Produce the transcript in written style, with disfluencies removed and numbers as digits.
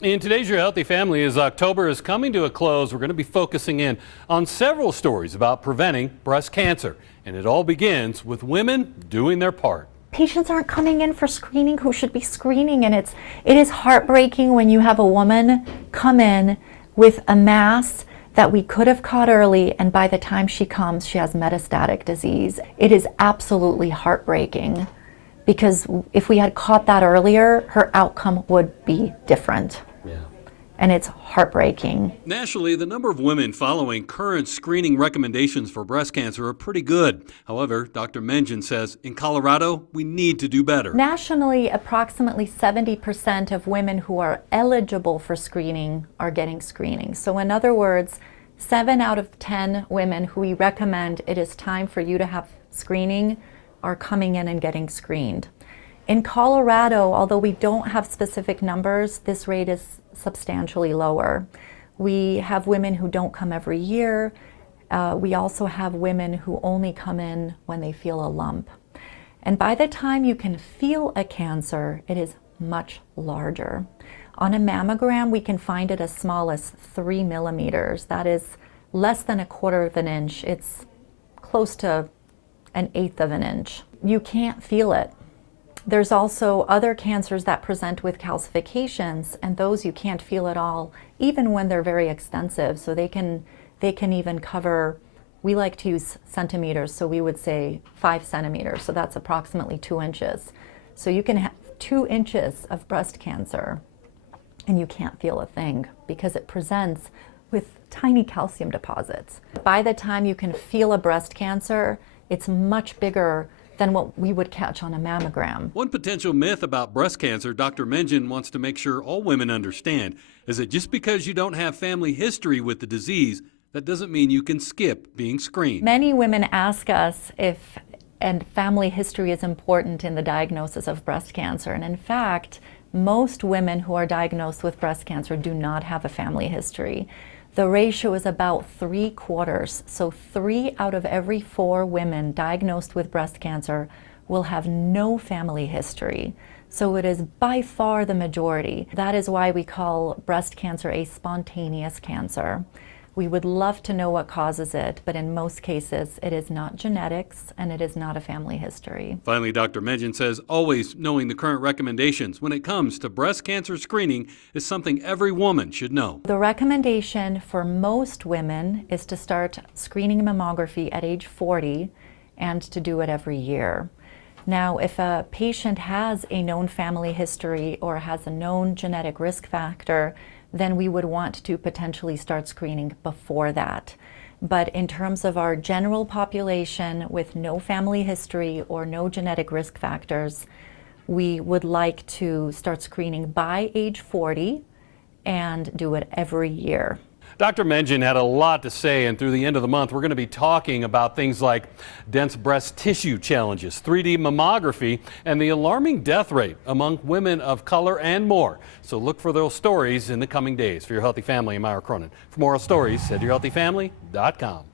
In today's Your Healthy Family, as October is coming to a close, we're going to be focusing in on several stories about preventing breast cancer. And it all begins with women doing their part. Patients aren't coming in for screening who should be screening, and it is heartbreaking when you have a woman come in with a mass that we could have caught early, and by the time she comes, she has metastatic disease. It is absolutely heartbreaking, because if we had caught that earlier, her outcome would be different. Yeah. And it's heartbreaking. Nationally, the number of women following current screening recommendations for breast cancer are pretty good. However, Dr. Mengin says in Colorado, we need to do better. Nationally, approximately 70% of women who are eligible for screening are getting screening. So in other words, 7 out of 10 women who we recommend it is time for you to have screening are coming in and getting screened. In Colorado, although we don't have specific numbers, this rate is substantially lower. We have women who don't come every year. We also have women who only come in when they feel a lump. And by the time you can feel a cancer, it is much larger. On a mammogram, we can find it as small as 3 millimeters. That is less than 1/4 of an inch. It's close to 1/8 of an inch. You can't feel it. There's also other cancers that present with calcifications, and those you can't feel at all, even when they're very extensive. So they can even cover, we like to use centimeters, so we would say 5 centimeters, so that's approximately 2 inches. So you can have 2 inches of breast cancer, and you can't feel a thing because it presents with tiny calcium deposits. By the time you can feel a breast cancer, it's much bigger than what we would catch on a mammogram. One potential myth about breast cancer Dr. Mengin wants to make sure all women understand is that just because you don't have family history with the disease, that doesn't mean you can skip being screened. Many women ask us if family history is important in the diagnosis of breast cancer. And in fact, most women who are diagnosed with breast cancer do not have a family history. The ratio is about 3/4. So 3 out of every 4 women diagnosed with breast cancer will have no family history. So it is by far the majority. That is why we call breast cancer a spontaneous cancer. We would love to know what causes it, but in most cases, it is not genetics and it is not a family history. Finally, Dr. Mengin says always knowing the current recommendations when it comes to breast cancer screening is something every woman should know. The recommendation for most women is to start screening mammography at age 40 and to do it every year. Now, if a patient has a known family history or has a known genetic risk factor, then we would want to potentially start screening before that. But in terms of our general population with no family history or no genetic risk factors, we would like to start screening by age 40 and do it every year. Dr. Mengin had a lot to say, and through the end of the month, we're going to be talking about things like dense breast tissue challenges, 3D mammography, and the alarming death rate among women of color and more. So look for those stories in the coming days. For Your Healthy Family, I'm Myra Cronin. For more stories, head to yourhealthyfamily.com.